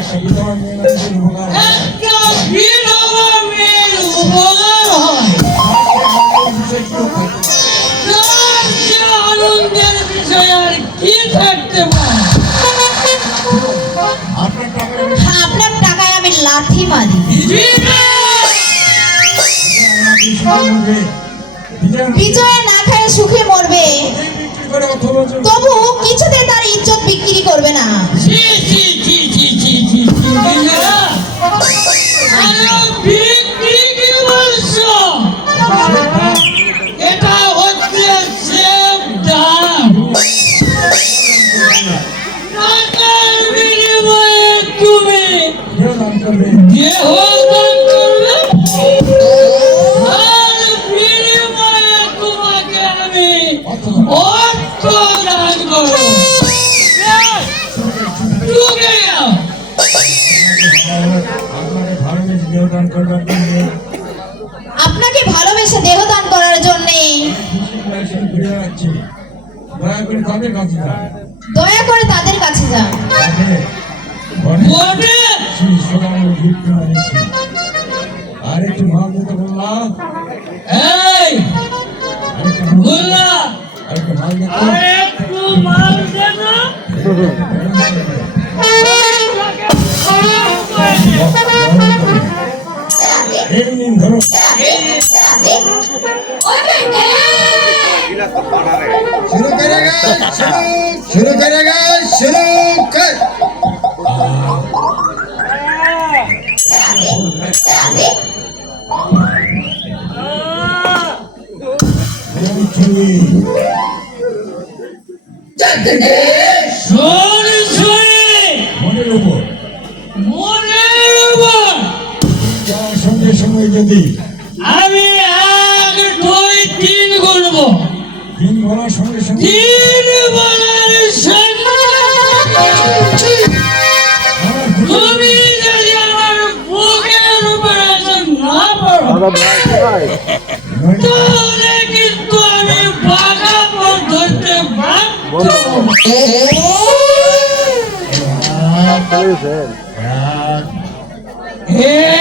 একটা বিধবা মেয়ের উপকার হয়, তার যে আনন্দের বিষয় আর কি থাকতে পারে? আপনার টাকায় আমি লাথি মারি। বিজয় না খায় সুখে মরবে, তবু কিছুতে তার ইজ্জত বিক্রি করবে না। বিক্রি কি বলছো? এটা হচ্ছে সেম দাম। টাকার বিনিময়ে তুমি দেহ দান করবে, আর বিনিময়ে তোমাকে আমি অর্থ দান করবো। চুকে যাও। আপনাকে ভালোবেসে দেহ দান করার জন্য দয়া করে তাদের কাছে যান। আর একটু মাল দিতে বললাম, এই বললা একটু মাল দিতে একটু মাল দে না। এই নিন ধরো। शुरू करेगा, शुरू करेगा, शुरू कर। সঙ্গে সঙ্গে যদি আমি এক দুই তিন গুনবো, তিন বলার সঙ্গে সঙ্গে তিন বলার সঙ্গে তুমি যদি আমার বুকের উপরে না পড়ো, তাহলে কিন্তু আমি বাঘা ধরতে বাধ্য। এই